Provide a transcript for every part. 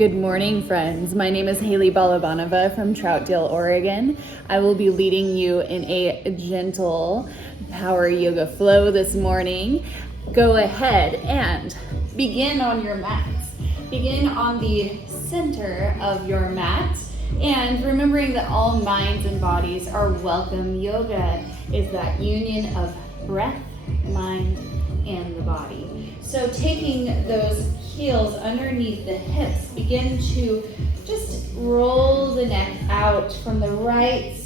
Good morning, friends. My name is Haley Balabanova from Troutdale, Oregon. I will be leading you in a gentle power yoga flow this morning. Go ahead and begin on your mats. Begin on the center of your mat, and remembering that all minds and bodies are welcome. Yoga is that union of breath, mind, and the body. So taking those heels underneath the hips, begin to just roll the neck out from the right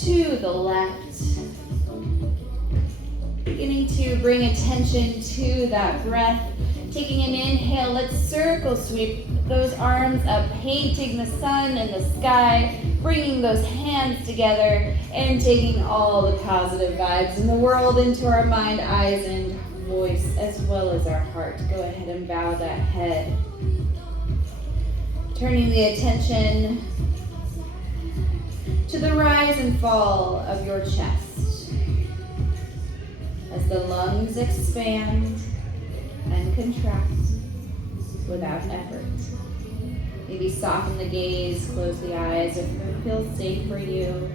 to the left. Beginning to bring attention to that breath. Taking an inhale, let's circle sweep those arms up, painting the sun and the sky, bringing those hands together, and taking all the positive vibes in the world into our mind, eyes, and voice, as well as our heart. Go ahead and bow that head. Turning the attention to the rise and fall of your chest as the lungs expand and contract without effort. Maybe soften the gaze, close the eyes if it feels safe for you.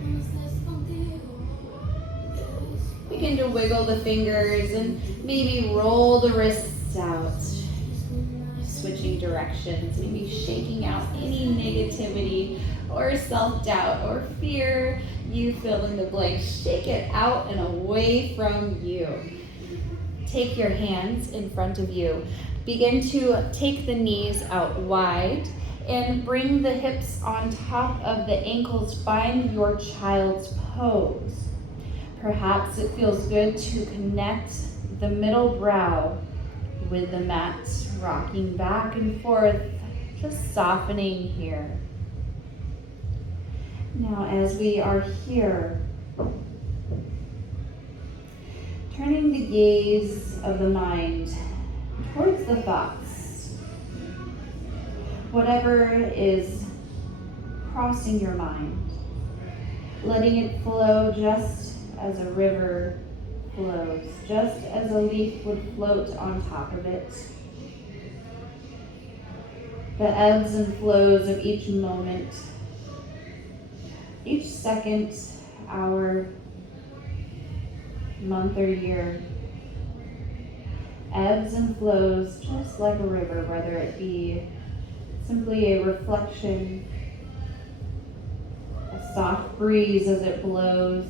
Begin to wiggle the fingers and maybe roll the wrists out. Switching directions, maybe shaking out any negativity or self-doubt or fear. You fill in the blank. Shake it out and away from you. Take your hands in front of you. Begin to take the knees out wide and bring the hips on top of the ankles. Find your child's pose. Perhaps it feels good to connect the middle brow with the mat, rocking back and forth, just softening here. Now, as we are here, turning the gaze of the mind towards the thoughts. Whatever is crossing your mind, letting it flow just as a river flows, just as a leaf would float on top of it. The ebbs and flows of each moment, each second, hour, month, or year, ebbs and flows just like a river, whether it be simply a reflection, a soft breeze as it blows,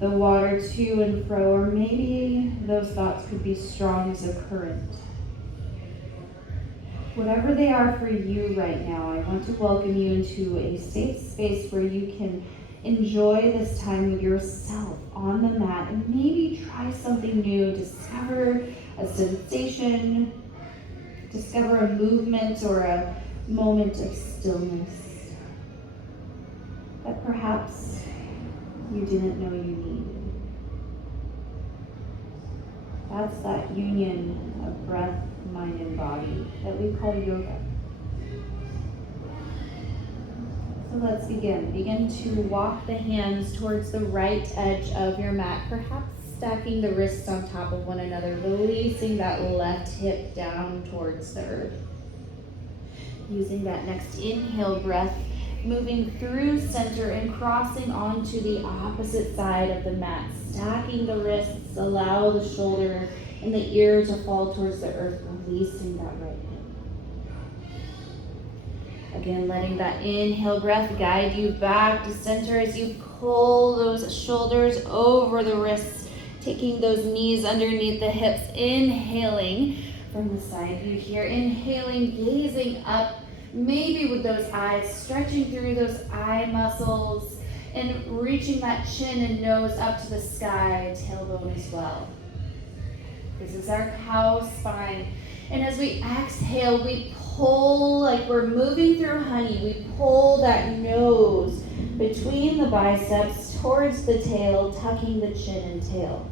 the water to and fro, or maybe those thoughts could be strong as a current. Whatever they are for you right now, I want to welcome you into a safe space where you can enjoy this time with yourself on the mat and maybe try something new, discover a sensation, discover a movement or a moment of stillness that perhaps you didn't know you needed. That's that union of breath, mind, and body that we call yoga. So let's begin. Begin to walk the hands towards the right edge of your mat, perhaps stacking the wrists on top of one another, releasing that left hip down towards the earth. Using that next inhale breath, moving through center and crossing onto the opposite side of the mat, stacking the wrists, allow the shoulder and the ear to fall towards the earth, releasing that right hip. Again, letting that inhale breath guide you back to center as you pull those shoulders over the wrists, taking those knees underneath the hips, inhaling from the side view here, inhaling, gazing up, maybe with those eyes, stretching through those eye muscles and reaching that chin and nose up to the sky, tailbone as well. This is our cow spine. And as we exhale, we pull like we're moving through honey. We pull that nose between the biceps towards the tail, tucking the chin and tail.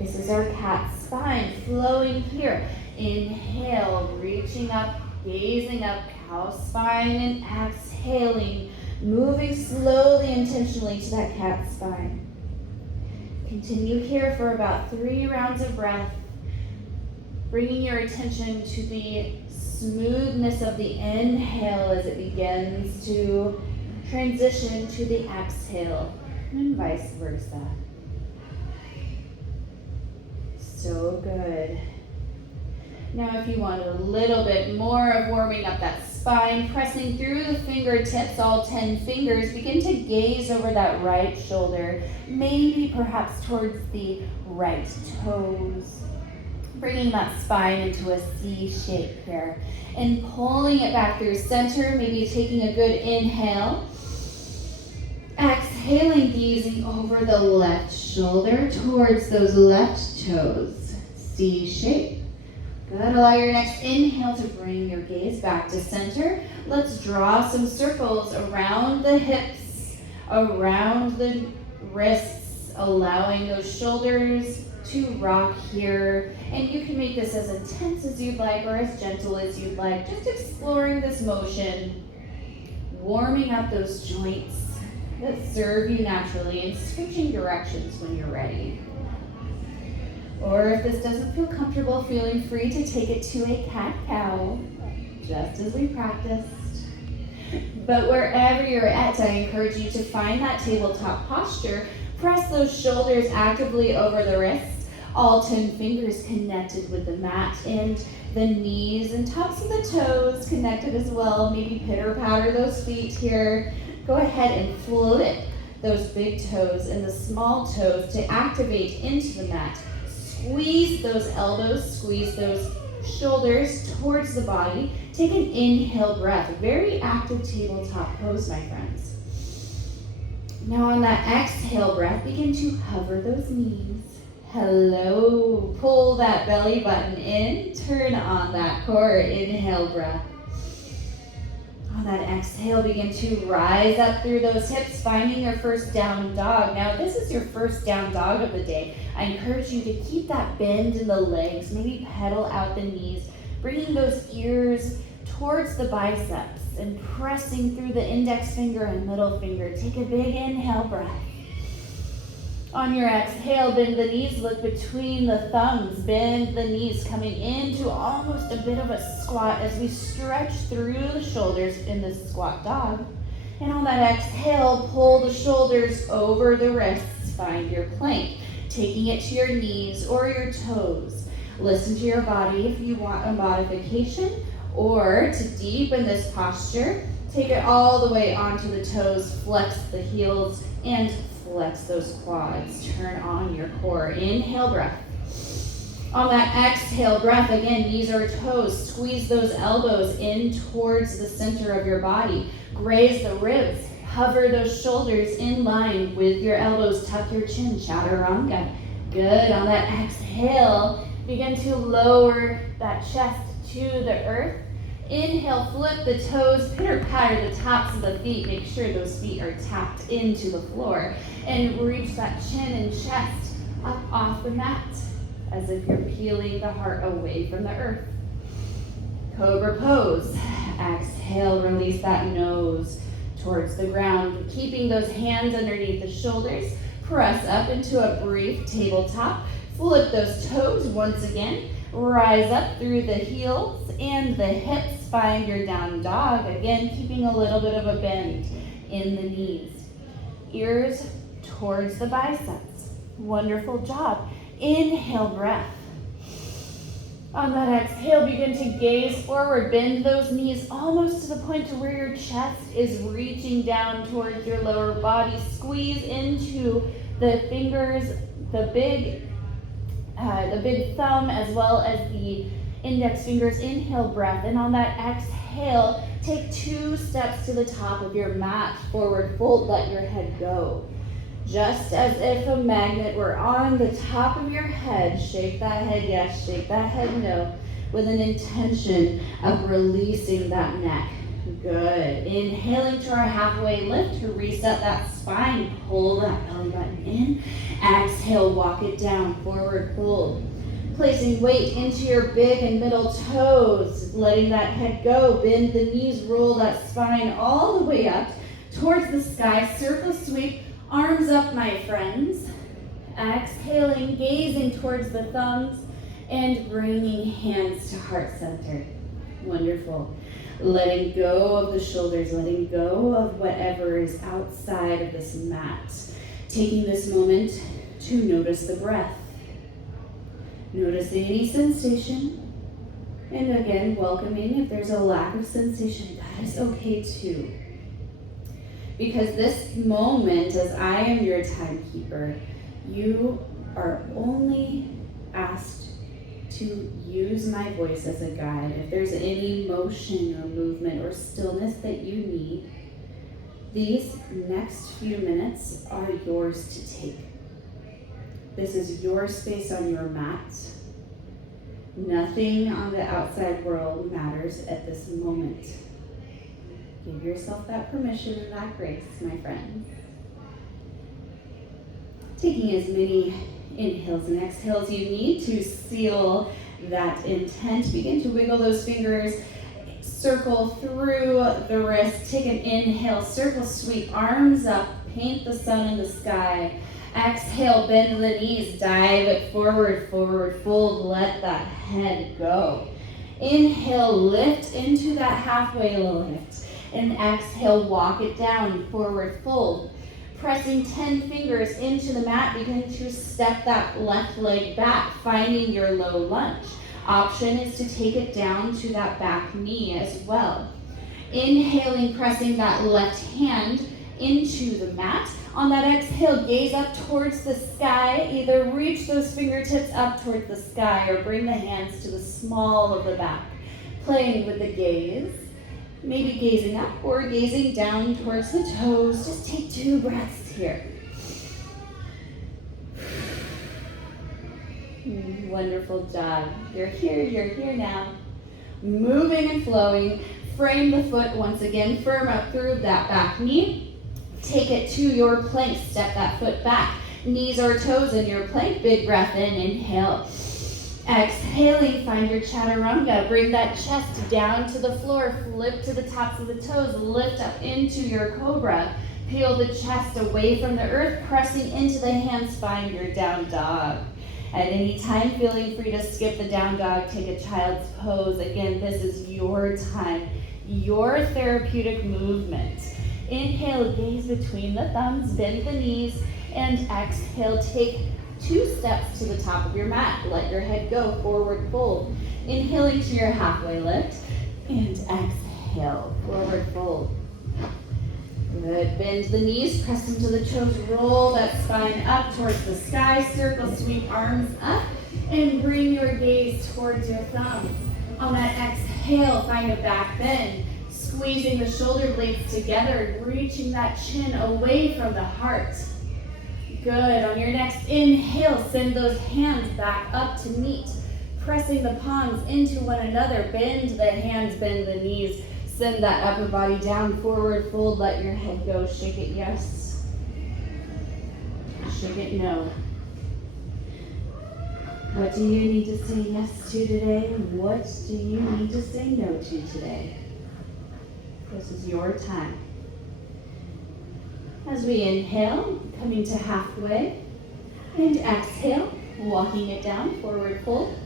This is our cat spine, flowing here. Inhale, reaching up, gazing up, cow spine, and exhaling, moving slowly, intentionally to that cat spine. Continue here for about 3 rounds of breath, bringing your attention to the smoothness of the inhale as it begins to transition to the exhale, and vice versa. So good. Now if you want a little bit more of warming up that spine, pressing through the fingertips, all 10 fingers, begin to gaze over that right shoulder, maybe perhaps towards the right toes. Bringing that spine into a C shape here and pulling it back through center, maybe taking a good inhale. Exhaling, gazing over the left shoulder towards those left toes. C shape. Good. Allow your next inhale to bring your gaze back to center. Let's draw some circles around the hips, around the wrists, allowing those shoulders to rock here. And you can make this as intense as you'd like or as gentle as you'd like. Just exploring this motion, warming up those joints that serve you naturally and switching directions when you're ready. Or if this doesn't feel comfortable, feeling free to take it to a cat-cow, just as we practiced. But wherever you're at, I encourage you to find that tabletop posture. Press those shoulders actively over the wrists, all 10 fingers connected with the mat, and the knees and tops of the toes connected as well. Maybe pitter-patter those feet here. Go ahead and flip those big toes and the small toes to activate into the mat. Squeeze those elbows, squeeze those shoulders towards the body. Take an inhale breath, a very active tabletop pose, my friends. Now on that exhale breath, begin to hover those knees. Hello, pull that belly button in, turn on that core, inhale breath. On that exhale, begin to rise up through those hips, finding your first down dog. Now, if this is your first down dog of the day, I encourage you to keep that bend in the legs, maybe pedal out the knees, bringing those ears towards the biceps and pressing through the index finger and middle finger. Take a big inhale breath. On your exhale, bend the knees, look between the thumbs, bend the knees, coming into almost a bit of a squat as we stretch through the shoulders in this squat dog. And on that exhale, pull the shoulders over the wrists, find your plank, taking it to your knees or your toes. Listen to your body if you want a modification, or to deepen this posture, take it all the way onto the toes, flex the heels, and flex those quads. Turn on your core. Inhale breath. On that exhale breath, again, knees or toes, squeeze those elbows in towards the center of your body. Graze the ribs. Hover those shoulders in line with your elbows. Tuck your chin. Chaturanga. Good. On that exhale, begin to lower that chest to the earth. Inhale, flip the toes, pitter-patter the tops of the feet. Make sure those feet are tapped into the floor. And reach that chin and chest up off the mat, as if you're peeling the heart away from the earth. Cobra pose. Exhale, release that nose towards the ground. Keeping those hands underneath the shoulders. Press up into a brief tabletop. Flip those toes once again. Rise up through the heels and the hips. Find your down dog. Again, keeping a little bit of a bend in the knees. Ears towards the biceps. Wonderful job. Inhale, breath. On that exhale, begin to gaze forward. Bend those knees almost to the point to where your chest is reaching down towards your lower body. Squeeze into the fingers, the big thumb as well as the index fingers. Inhale, breath. And on that exhale, take 2 steps to the top of your mat. Forward fold, let your head go. Just as if a magnet were on the top of your head. Shake that head yes, shake that head no, with an intention of releasing that neck. Good. Inhaling to our halfway lift to reset that spine. Pull that belly button in. Exhale, walk it down, forward fold. Placing weight into your big and middle toes, letting that head go. Bend the knees, roll that spine all the way up towards the sky. Circle sweep, arms up, my friends. Exhaling, gazing towards the thumbs and bringing hands to heart center. Wonderful. Letting go of the shoulders, letting go of whatever is outside of this mat. Taking this moment to notice the breath. Noticing any sensation. And again, welcoming if there's a lack of sensation, that is okay too. Because this moment, as I am your timekeeper, you are only asked to use my voice as a guide. If there's any motion or movement or stillness that you need, these next few minutes are yours to take. This is your space on your mat. Nothing on the outside world matters at this moment. Give yourself that permission and that grace, my friends. Taking as many inhales and exhales you need to seal that intent. Begin to wiggle those fingers, circle through the wrist. Take an inhale, circle, sweep, arms up, paint the sun in the sky. Exhale, bend the knees, dive it forward, forward fold, let that head go. Inhale, lift into that halfway lift. And exhale, walk it down, forward fold. Pressing 10 fingers into the mat, begin to step that left leg back, finding your low lunge. Option is to take it down to that back knee as well. Inhaling, pressing that left hand into the mat. On that exhale, gaze up towards the sky. Either reach those fingertips up towards the sky or bring the hands to the small of the back. Playing with the gaze. Maybe gazing up or gazing down towards the toes. Just take 2 breaths here. Wonderful job. You're here now. Moving and flowing. Frame the foot once again, firm up through that back knee. Take it to your plank, step that foot back. Knees or toes in your plank, big breath in, inhale. Exhaling, find your chaturanga. Bring that chest down to the floor, flip to the tops of the toes, lift up into your cobra. Peel the chest away from the earth, pressing into the hands, find your down dog. At any time, feeling free to skip the down dog, take a child's pose. Again, this is your time, your therapeutic movement. Inhale, gaze between the thumbs, bend the knees, and exhale, take 2 steps to the top of your mat. Let your head go, forward fold. Inhaling to your halfway lift, and exhale, forward fold. Good, bend the knees, press into the toes, roll that spine up towards the sky, circle, sweep arms up, and bring your gaze towards your thumbs. On that exhale, find a back bend, squeezing the shoulder blades together, reaching that chin away from the heart. Good, on your next inhale, send those hands back up to meet, pressing the palms into one another, bend the hands, bend the knees, send that upper body down, forward fold, let your head go, shake it yes, shake it no. What do you need to say yes to today? What do you need to say no to today? This is your time. As we inhale, coming to halfway, and exhale, walking it down, forward fold.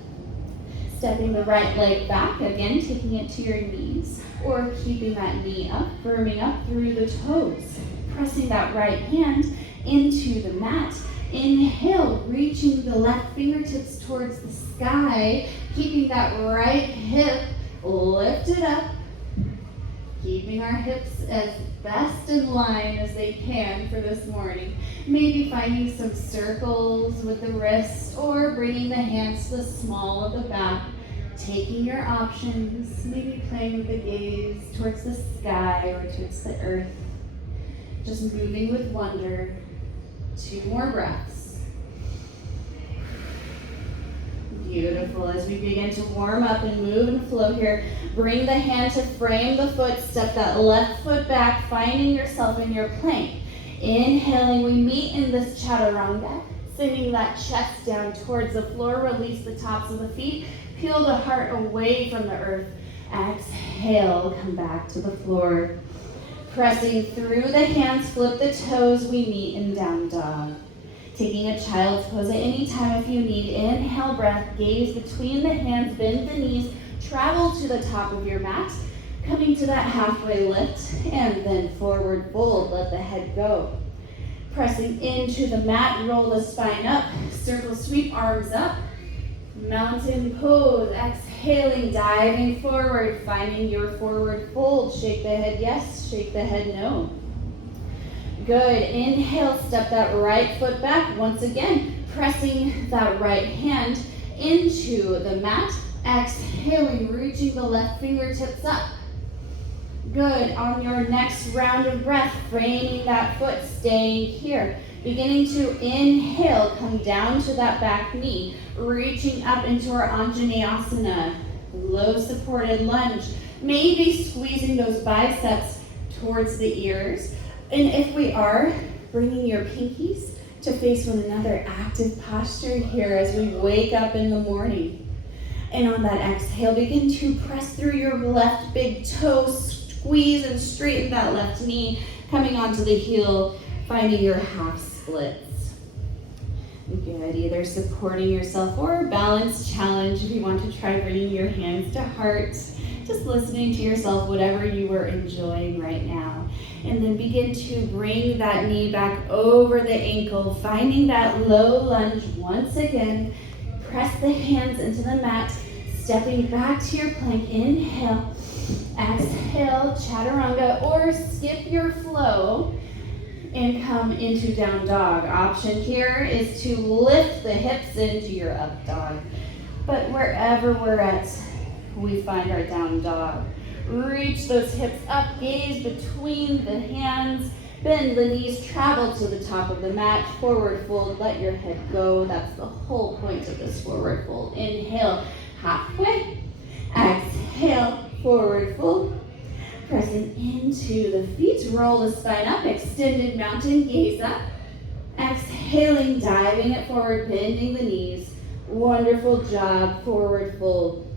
Stepping the right leg back, again, taking it to your knees, or keeping that knee up, firming up through the toes. Pressing that right hand into the mat. Inhale, reaching the left fingertips towards the sky, keeping that right hip lifted up, keeping our hips as best in line as they can for this morning. Maybe finding some circles with the wrists or bringing the hands to the small of the back. Taking your options, maybe playing with the gaze towards the sky or towards the earth. Just moving with wonder. 2 more breaths. Beautiful. As we begin to warm up and move and flow here, bring the hand to frame the foot, step that left foot back, finding yourself in your plank. Inhaling, we meet in this chaturanga, sending that chest down towards the floor, release the tops of the feet, peel the heart away from the earth. Exhale, come back to the floor. Pressing through the hands, flip the toes, we meet in down dog. Taking a child's pose at any time if you need. Inhale, breath, gaze between the hands, bend the knees, Travel to the top of your mat, coming to that halfway lift, and then forward fold, let the head go. Pressing into the mat, roll the spine up, circle sweep, arms up, mountain pose, exhaling, diving forward, finding your forward fold. Shake the head yes, shake the head no. Good, inhale, step that right foot back. Once again, pressing that right hand into the mat, exhaling, reaching the left fingertips up. Good, on your next round of breath, framing that foot, staying here. Beginning to inhale, come down to that back knee, reaching up into our Anjaneyasana, low supported lunge. Maybe squeezing those biceps towards the ears. And if we are, bringing your pinkies to face one another, active posture here as we wake up in the morning. And on that exhale, begin to press through your left big toe, squeeze and straighten that left knee, coming onto the heel, finding your half splits. Good, either supporting yourself or balance challenge if you want to try bringing your hands to heart. Just listening to yourself, whatever you are enjoying right now. And then begin to bring that knee back over the ankle, finding that low lunge once again. Press the hands into the mat, stepping back to your plank. Inhale, exhale, chaturanga, or skip your flow and come into down dog. Option here is to lift the hips into your up dog. But wherever we're at, we find our down dog. Reach those hips up, gaze between the hands, bend the knees, travel to the top of the mat, forward fold, let your head go. That's the whole point of this forward fold. Inhale, halfway, exhale, forward fold. Pressing into the feet, roll the spine up, extended mountain, gaze up. Exhaling, diving it forward, bending the knees. Wonderful job, forward fold.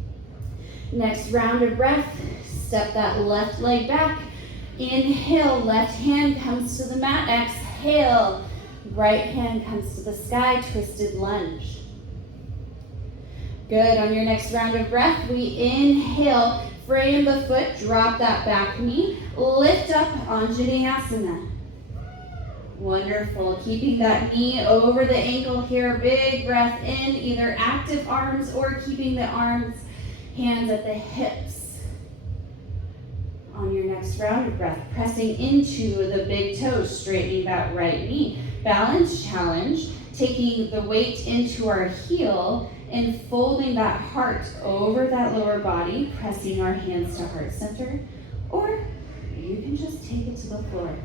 Next round of breath, step that left leg back. Inhale, left hand comes to the mat. Exhale, right hand comes to the sky, twisted lunge. Good, on your next round of breath, we inhale, frame the foot, drop that back knee, lift up, Anjaneyasana. Wonderful, keeping that knee over the ankle here, big breath in, either active arms or keeping the arms, hands at the hips. On your next round of breath, pressing into the big toes, straightening that right knee. Balance challenge, taking the weight into our heel and folding that heart over that lower body, pressing our hands to heart center, or you can just take it to the floor.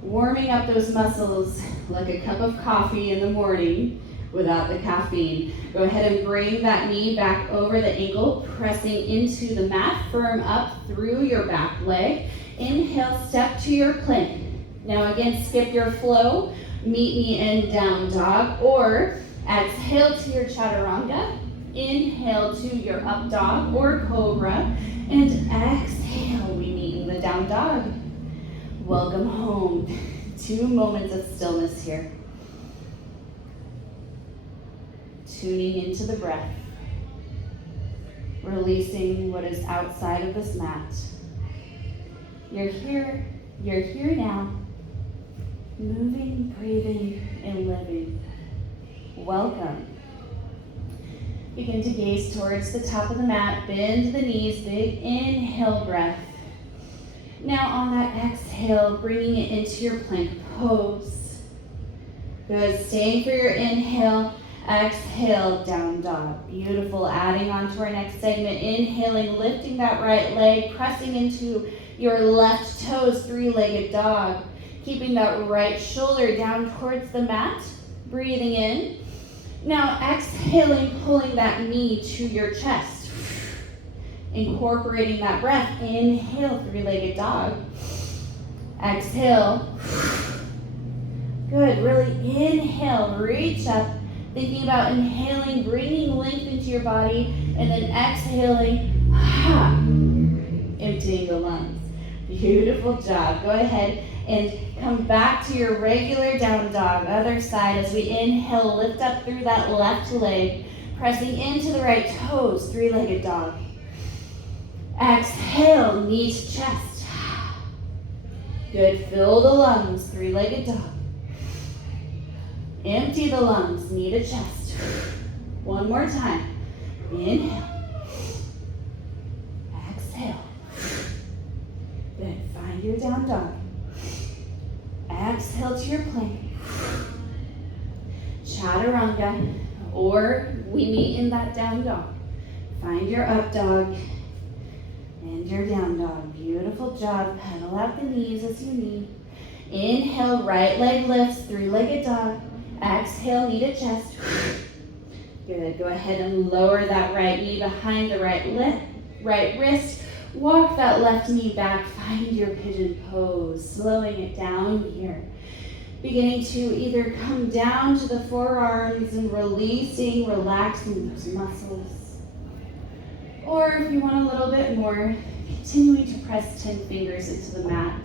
Warming up those muscles like a cup of coffee in the morning without the caffeine. Go ahead and bring that knee back over the ankle, pressing into the mat, firm up through your back leg. Inhale, step to your plank. Now again, skip your flow, meet me in down dog, or exhale to your chaturanga, inhale to your up dog or cobra, and exhale, we meet in the down dog. Welcome home. 2 moments of stillness here. Tuning into the breath, releasing what is outside of this mat. You're here now, moving, breathing, and living. Welcome. Begin to gaze towards the top of the mat, bend the knees, big inhale breath. Now on that exhale, bringing it into your plank pose. Good, staying for your inhale, exhale, down dog. Beautiful, adding on to our next segment, inhaling, lifting that right leg, pressing into your left toes, 3-legged dog. Keeping that right shoulder down towards the mat, breathing in. Now exhaling, pulling that knee to your chest. Incorporating that breath, inhale, 3-legged dog. Exhale. Good, really inhale, reach up. Thinking about inhaling, bringing length into your body, and then exhaling, emptying the lungs. Beautiful job. Go ahead and come back to your regular down dog. Other side as we inhale, lift up through that left leg. Pressing into the right toes, three-legged dog. Exhale, knee to chest. Good, fill the lungs, three-legged dog. Empty the lungs, knee to chest. One more time. Inhale. Exhale. Good, find your down dog. Exhale to your plank. Chaturanga, or we meet in that down dog. Find your up dog and your down dog. Beautiful job. Pedal out the knees as you need. Inhale, right leg lifts, three-legged dog. Exhale, knee to chest. Good. Go ahead and lower that right knee behind the right wrist. Walk that left knee back. Find your pigeon pose. Slowing it down here. Beginning to either come down to the forearms and releasing, relaxing those muscles. Or if you want a little bit more, continuing to press 10 fingers into the mat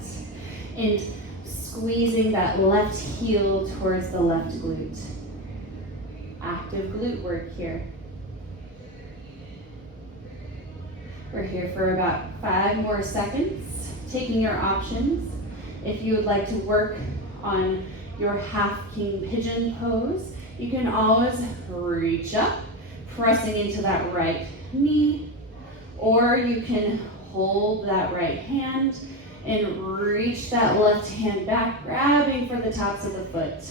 and squeezing that left heel towards the left glute. Active glute work here. We're here for about 5 more seconds, taking your options. If you would like to work on your half king pigeon pose, you can always reach up, pressing into that right knee, or you can hold that right hand and reach that left hand back, grabbing for the tops of the foot,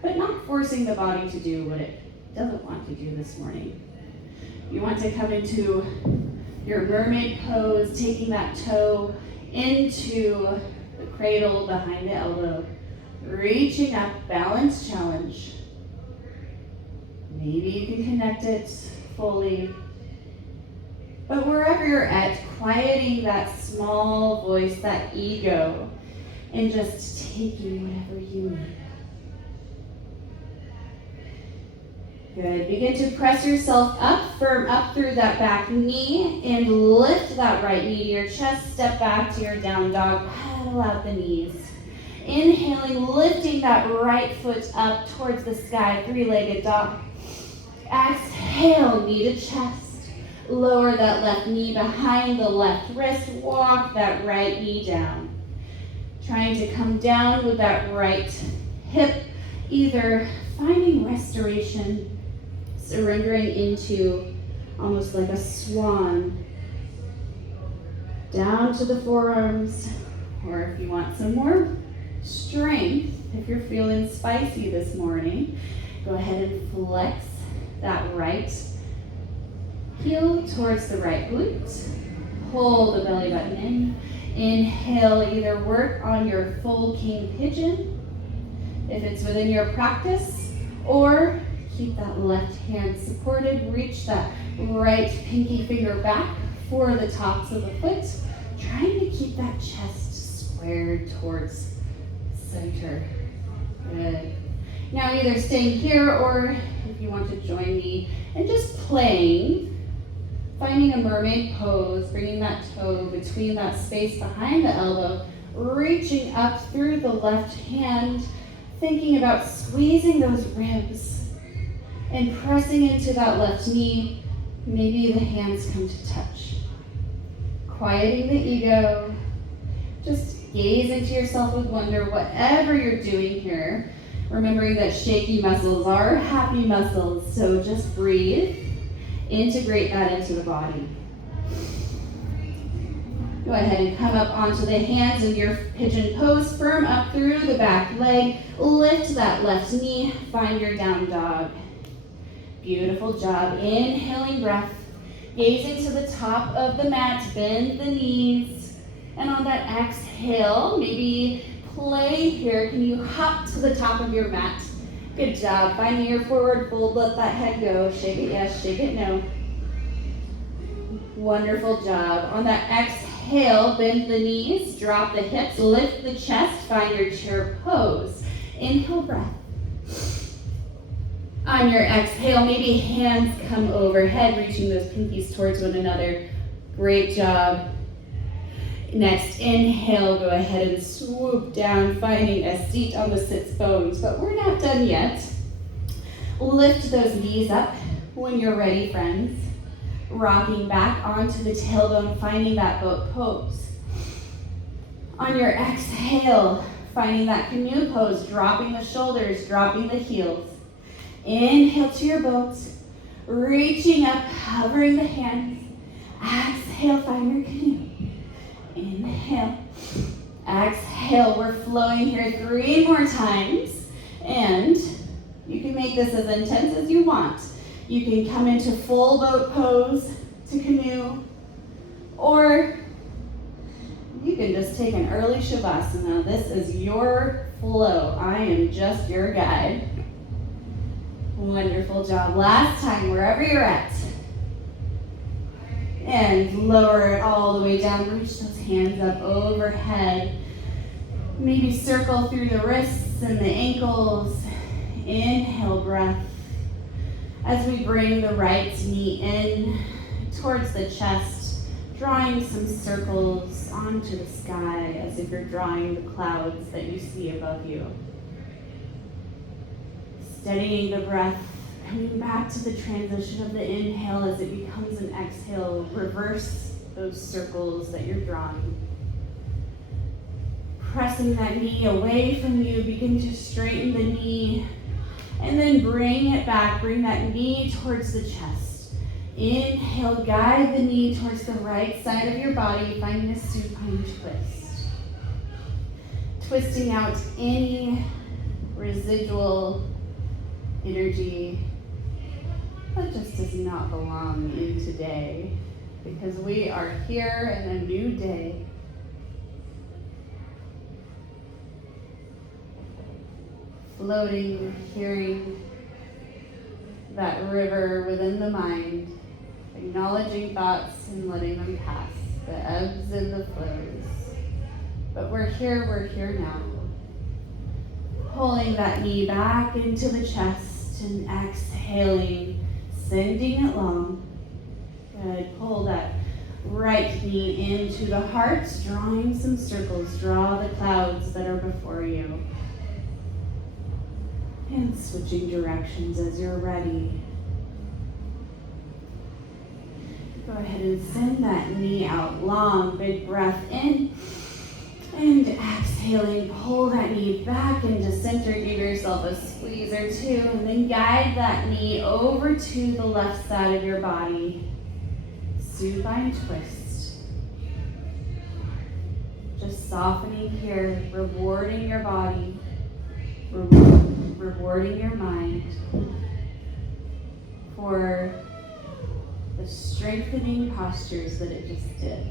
but not forcing the body to do what it doesn't want to do this morning. You want to come into your mermaid pose, taking that toe into the cradle behind the elbow, reaching up, balance challenge. Maybe you can connect it fully. But wherever you're at, quieting that small voice, that ego, and just taking whatever you need. Good. Begin to press yourself up, firm up through that back knee, and lift that right knee to your chest. Step back to your down dog. Pedal out the knees. Inhaling, lifting that right foot up towards the sky, three-legged dog. Exhale, knee to chest. Lower that left knee behind the left wrist. Walk that right knee down. Trying to come down with that right hip, either finding restoration, surrendering into almost like a swan, down to the forearms, or if you want some more strength, if you're feeling spicy this morning, go ahead and flex that right heel towards the right glute. Pull the belly button in. Inhale, either work on your full king pigeon, if it's within your practice, or keep that left hand supported. Reach that right pinky finger back for the tops of the foot, trying to keep that chest squared towards center. Good. Now either staying here, or if you want to join me and just playing, finding a mermaid pose, bringing that toe between that space behind the elbow, reaching up through the left hand, thinking about squeezing those ribs and pressing into that left knee. Maybe the hands come to touch. Quieting the ego, just gaze into yourself with wonder, whatever you're doing here. Remembering that shaky muscles are happy muscles, so just breathe. Integrate that into the body. Go ahead and come up onto the hands in your pigeon pose. Firm up through the back leg. Lift that left knee. Find your down dog. Beautiful job. Inhaling breath. Gazing to the top of the mat. Bend the knees. And on that exhale, maybe play here. Can you hop to the top of your mat? Good job. Finding your forward fold. Let that head go. Shake it yes, shake it no. Wonderful job. On that exhale, bend the knees, drop the hips, lift the chest, find your chair pose. Inhale, breath. On your exhale, maybe hands come overhead, reaching those pinkies towards one another. Great job. Next, inhale, go ahead and swoop down, finding a seat on the sits bones, but we're not done yet. Lift those knees up, When you're ready, friends, rocking back onto the tailbone, finding that boat pose. On your exhale, finding that canoe pose, dropping the shoulders, dropping the heels. Inhale to your boat, reaching up, hovering the hands. Exhale, find your canoe. Inhale, exhale. We're flowing here 3 more times, and you can make this as intense as you want. You can come into full boat pose to canoe, or you can just take an early Shavasana. This is your flow. I am just your guide. Wonderful job. Last time, wherever you're at. And lower it all the way down. Reach those hands up overhead. Maybe circle through the wrists and the ankles. Inhale, breath. As we bring the right knee in towards the chest, drawing some circles onto the sky as if you're drawing the clouds that you see above you. Steadying the breath, coming back to the transition of the inhale as it becomes an exhale. Reverse those circles that you're drawing. Pressing that knee away from you, begin to straighten the knee, and then bring it back. Bring that knee towards the chest. Inhale, guide the knee towards the right side of your body, finding a supine twist. Twisting out any residual energy that just does not belong in today, because we are here in a new day. Floating, hearing that river within the mind, acknowledging thoughts and letting them pass, the ebbs and the flows. But we're here now. Pulling that knee back into the chest and exhaling, sending it long. Good. Pull that right knee into the heart, drawing some circles. Draw the clouds that are before you. And switching directions as you're ready. Go ahead and send that knee out long. Big breath in. And exhaling, pull that knee back into center. Give yourself a squeeze or two. And then guide that knee over to the left side of your body. Supine twist. Just softening here, rewarding your body. Rewarding your mind for the strengthening postures that it just did.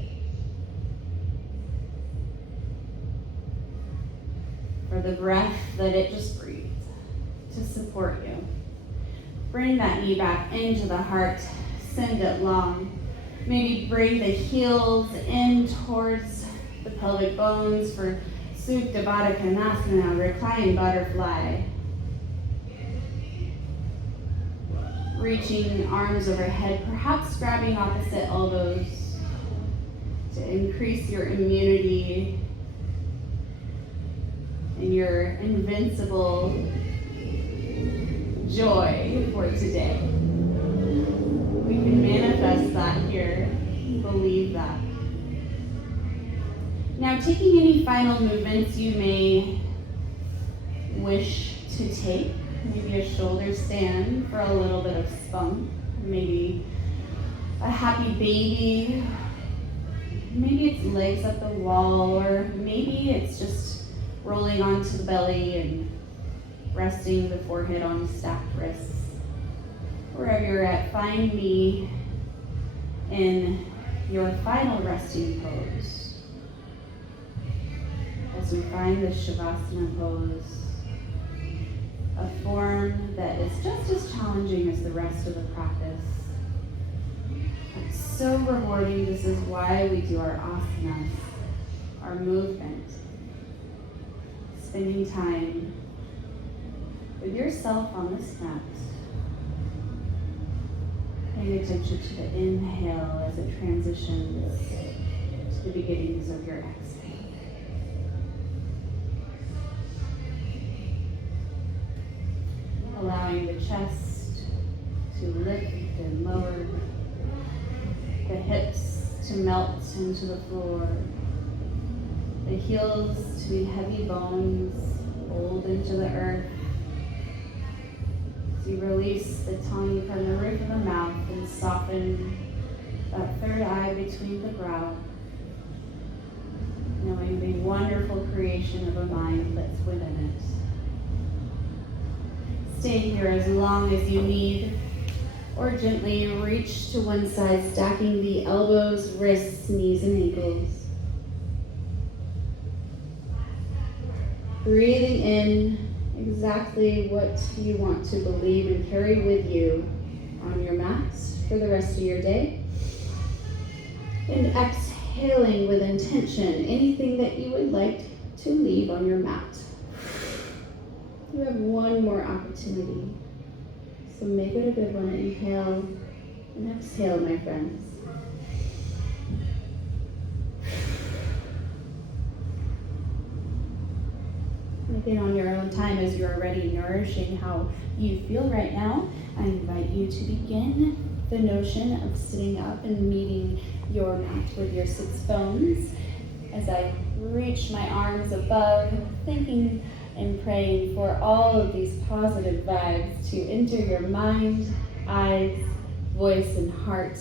For the breath that it just breathed to support you. Bring that knee back into the heart, send it long. Maybe bring the heels in towards the pelvic bones for Supta Baddha Konasana, reclined butterfly. Reaching arms overhead, perhaps grabbing opposite elbows to increase your immunity and your invincible joy for today. We can manifest that here, believe that. Now, taking any final movements you may wish to take, maybe a shoulder stand for a little bit of spunk, maybe a happy baby, maybe it's legs up the wall, or maybe it's just rolling onto the belly and resting the forehead on stacked wrists. Wherever you're at, find me in your final resting pose. As we find the Shavasana pose, a form that is just as challenging as the rest of the practice. It's so rewarding. This is why we do our asanas, our movement. Spending time with yourself on this mat. Paying attention to the inhale as it transitions to the beginnings of your exhale. Allowing the chest to lift and lower, the hips to melt into the floor, the heels to be heavy bones, fold into the earth. As you release the tongue from the roof of the mouth and soften that third eye between the brow, knowing the wonderful creation of a mind that's within it. Stay here as long as you need, or gently reach to one side, stacking the elbows, wrists, knees, and ankles. Breathing in exactly what you want to believe and carry with you on your mat for the rest of your day. And exhaling with intention anything that you would like to leave on your mat. You have one more opportunity, so make it a good one. Inhale and exhale, my friends. And again, on your own time, as you're already nourishing how you feel right now, I invite you to begin the notion of sitting up and meeting your mat with your sits bones. As I reach my arms above, thinking and praying for all of these positive vibes to enter your mind, eyes, voice, and heart.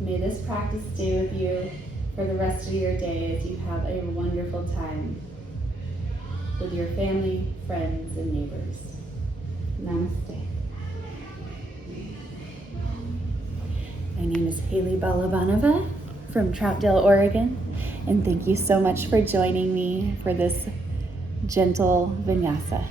May this practice stay with you for the rest of your day as you have a wonderful time with your family, friends, and neighbors. Namaste. My name is Haley Balabanova from Troutdale, Oregon, and thank you so much for joining me for this gentle vinyasa.